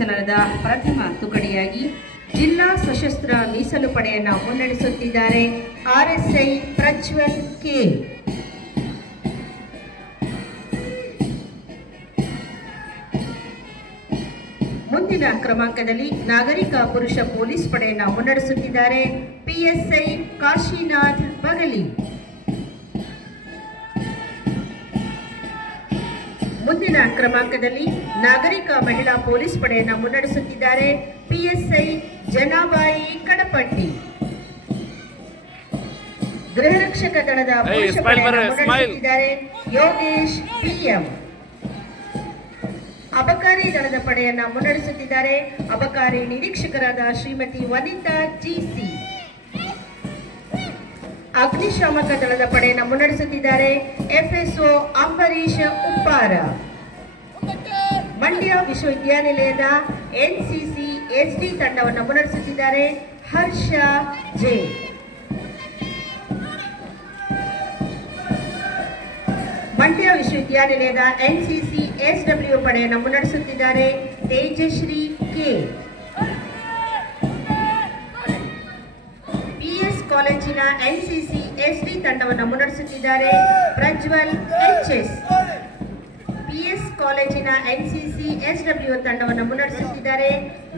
ಸಂಚಲನದ ಪ್ರಥಮ ತುಕಡಿಯಾಗಿ ಜಿಲ್ಲಾ ಸಶಸ್ತ್ರ ಮೀಸಲು ಪಡೆಯನ್ನು ಮುನ್ನಡೆಸುತ್ತಿದ್ದಾರೆ ಆರ್ಎಸ್ಐ ಪ್ರಜ್ವಲ್ ಕೆ. ಮುಂದಿನ ಕ್ರಮಾಂಕದಲ್ಲಿ ನಾಗರಿಕ ಪುರುಷ ಪೊಲೀಸ್ ಪಡೆಯನ್ನು ಮುನ್ನಡೆಸುತ್ತಿದ್ದಾರೆ ಪಿಎಸ್ಐ ಕಾಶಿನಾಥ್ ಬಗಲಿ. ಮುಂದಿನ ಕ್ರಮಾಂಕದಲ್ಲಿ ನಾಗರಿಕ ಮಹಿಳಾ ಪೊಲೀಸ್ ಪಡೆಯನ್ನು ಮುನ್ನಡೆಸುತ್ತಿದ್ದಾರೆ ಪಿಎಸ್ಐ ಜನಾಬಾಯಿ ಕಡಪಟ್ಟಿ. ಗೃಹರಕ್ಷಕ ದಳದ ಪುರುಷ ಪಡೆಯನ್ನು ಮುನ್ನಡೆಸುತ್ತಿದ್ದಾರೆ ಯೋಗೇಶ್ ಪಿಎಂ. ಅಬಕಾರಿ ದಳದ ಪಡೆಯನ್ನು ಮುನ್ನಡೆಸುತ್ತಿದ್ದಾರೆ ಅಬಕಾರಿ ನಿರೀಕ್ಷಕರಾದ ಶ್ರೀಮತಿ ವನಿತಾ ಜಿಸಿ. ಅಗ್ನಿಶಾಮಕ ದಳದ ಪಡೆಯನ್ನು ಮುನ್ನಡೆಸುತ್ತಿದ್ದಾರೆ ಎಫ್ಎಸ್ಒ ಅಂಬರೀಶ್ ಉಪ್ಪಾರ. ಮಂಡ್ಯ ವಿಶ್ವವಿದ್ಯಾನಿಲಯದ ಎನ್ಸಿಸಿ ಎಸ್ಡಿ ತಂಡವನ್ನು ಮುನ್ನಡೆಸುತ್ತಿದ್ದಾರೆ ಹರ್ಷ ಜೆ. ಮಂಡ್ಯ ವಿಶ್ವವಿದ್ಯಾನಿಲಯದ ಎನ್ಸಿಸಿ ಎಸ್ಡಬ್ಲ್ಯೂ ಪಡೆಯನ್ನು ಮುನ್ನಡೆಸುತ್ತಿದ್ದಾರೆ ತೇಜಶ್ರೀ ಕೆ. ಪಿಎಸ್ ಕಾಲೇಜಿನ ಎನ್ಸಿಸಿ ಎಸ್ಡಿ ತಂಡವನ್ನು ಮುನ್ನಡೆಸುತ್ತಿದ್ದಾರೆ ಪ್ರಜ್ವಲ್ ಎಚ್ಎಸ್. ಪಿಎಸ್ ಕಾಲೇಜಿನ ಎನ್ಸಿಸಿ ಎಸ್ಡಬ್ಲ್ಯೂ ತಂಡವನ್ನು ಮುನ್ನಡೆಸುತ್ತಿದ್ದಾರೆ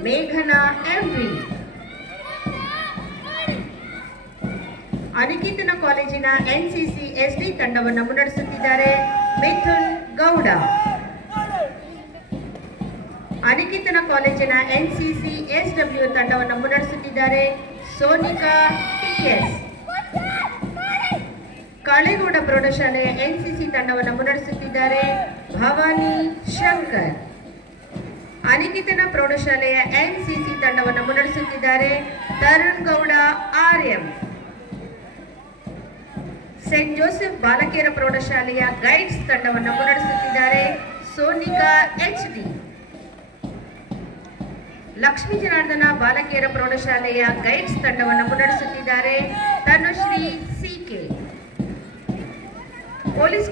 ಮೇಘನಾ ಎಂವಿ. ಅನಿಕೇತನ ಕಾಲೇಜಿನ ಎನ್ಸಿಸಿ ಎಸ್ಡಿ ತಂಡವನ್ನು ಮುನ್ನಡೆಸುತ್ತಿದ್ದಾರೆ ಮಿಥುನ್ ಗೌಡ. ಅನಿಕೇತನ ಕಾಲೇಜಿನ ಎನ್ಸಿಸಿ ಎಸ್ಡಬ್ಲ್ಯೂ ತಂಡವನ್ನು ಮುನ್ನಡೆಸುತ್ತಿದ್ದಾರೆ ಸೋನಿಕಾ ಟಿಎಸ್. ಕಾಳೇಗೌಡ ಪ್ರೌಢಶಾಲೆಯ ಎನ್ಸಿಸಿ ತಂಡವನ್ನು ಮುನ್ನಡೆಸುತ್ತಿದ್ದಾರೆ ಭವಾನಿ ಶಂಕರ್. ಅನಿಕೇತನ ಪ್ರೌಢಶಾಲೆಯ ಎನ್ಸಿಸಿ ತಂಡವನ್ನು ಮುನ್ನಡೆಸುತ್ತಿದ್ದಾರೆ Tarun Gowda R M. Saint Joseph ಬಾಲಕಿಯರ ಪ್ರೌಢಶಾಲೆಯ ಗೈಡ್ಸ್ ತಂಡವನ್ನು ಮುನ್ನಡೆಸುತ್ತಿದ್ದಾರೆ ಸೋನಿಕಾ ಎಚ್ಡಿ. ಲಕ್ಷ್ಮೀ ಜನಾರ್ದನ ಬಾಲಕಿಯರ ಪ್ರೌಢಶಾಲೆಯ ಗೈಡ್ಸ್ ತಂಡವನ್ನು ಮುನ್ನಡೆಸುತ್ತಿದ್ದಾರೆ ತನುಶ್ರೀ ಸಿಕೆ. ಪೊಲೀಸ್